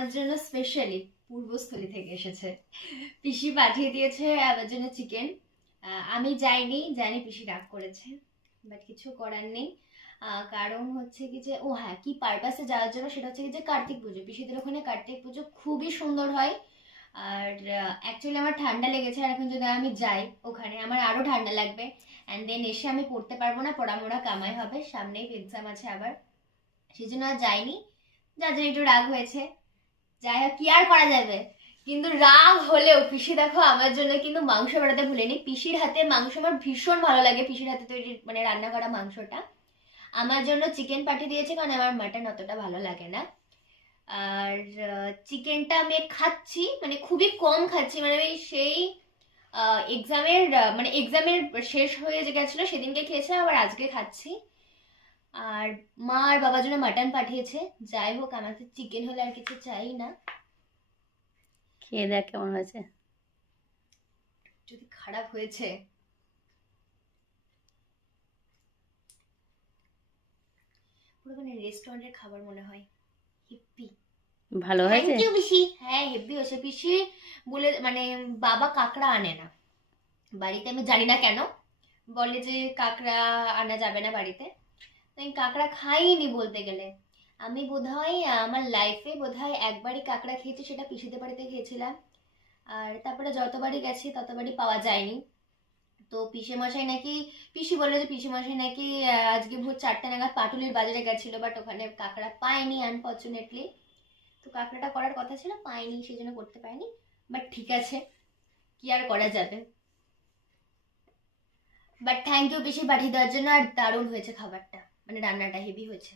আমার জন্য স্পেশালি পূর্বস্থলী থেকে এসেছে, পিসি পাঠিয়ে দিয়েছে আমার জন্য চিকেন। আমি জানি পিসি রাগ করেছে, বাট কিছু করার নেই। কারণ হচ্ছে কি যে, ও হ্যাঁ, কি পারপাসে যাওয়ার জন্য সেটা হচ্ছে কি যে কার্তিক পুজো, পিসিদের ওখানে কার্তিক পুজো খুবই সুন্দর হয়। আর অ্যাকচুয়ালি আমার ঠান্ডা লেগেছে, আর এখন যদি আমি যাই ওখানে আমার আরো ঠান্ডা লাগবে, অ্যান্ড দেন এসে আমি পড়তে পারবো না, পড়া মোড়া কামাই হবে, সামনেই এক্সাম আছে আবার, সেই জন্য আর যাইনি। যার জন্য একটু রাগ হয়েছে, যাই হোক, কি আর করা যাবে। কিন্তু রাগ হলেও পিসি দেখো আমার জন্য কিন্তু মাংস বানাতে ভুলেনি। পিসির হাতে মাংস আমার ভীষণ ভালো লাগে, পিসির হাতে তৈরি মানে রান্না করা মাংসটা। আমার জন্য চিকেন পাঠিয়ে দিয়েছে, কারণ আমার মাটন অতটা ভালো লাগে না। আর চিকেনটা আমি খাচ্ছি, মানে খুবই কম খাচ্ছি, মানে আমি সেই এক্সামের মানে এক্সামের শেষ হয়ে যে গেছিল সেদিনকে খেয়েছিলাম, আবার আজকে খাচ্ছি। আর মা আর বাবার জন্য মাটন পাঠিয়েছে। যাই হোক, আমার তো চিকেন হলে আর কিছু চাই না। খেয়ে দেখ কেমন হয়েছে। যদি খারাপ হয়েছে, পুরো মানে রেস্টুরেন্টের খাবার মনে হয়। হিপ্পি ভালো হয়েছে। থ্যাংক ইউ পিসি। হ্যাঁ, হেভি হয়েছে। পিসি বলে মানে বাবা কাঁকড়া আনে না বাড়িতে, আমি জানি না কেন, বলে যে কাঁকড়া আনা যাবে না বাড়িতে। তাই কাঁকড়া খাইনি বলতে গেলে। আমি বোধহয় আমার লাইফে বোধহয় একবারই কাঁকড়া খেয়েছি, সেটা পিসিদের বাড়িতে খেয়েছিলাম। আর তারপরে যতবারই গেছি ততবারই পাওয়া যায়নি। তো পিসি বললো যে পিসি মশাই নাকি আজকে ভোর 4টে নাগাদ পাটুলির বাজারে গেছিল, বাট ওখানে কাঁকড়া পায়নি আনফর্চুনেটলি। তো কাঁকড়াটা করার কথা ছিল, পাইনি, সেই জন্য করতে পারিনি। বাট ঠিক আছে, কি আর করা যাবে। বাট থ্যাংক ইউ পিসি পাঠিয়ে দেওয়ার জন্য। আর দারুণ হয়েছে খাবারটা, মানে রান্নাটা হেভি হয়েছে।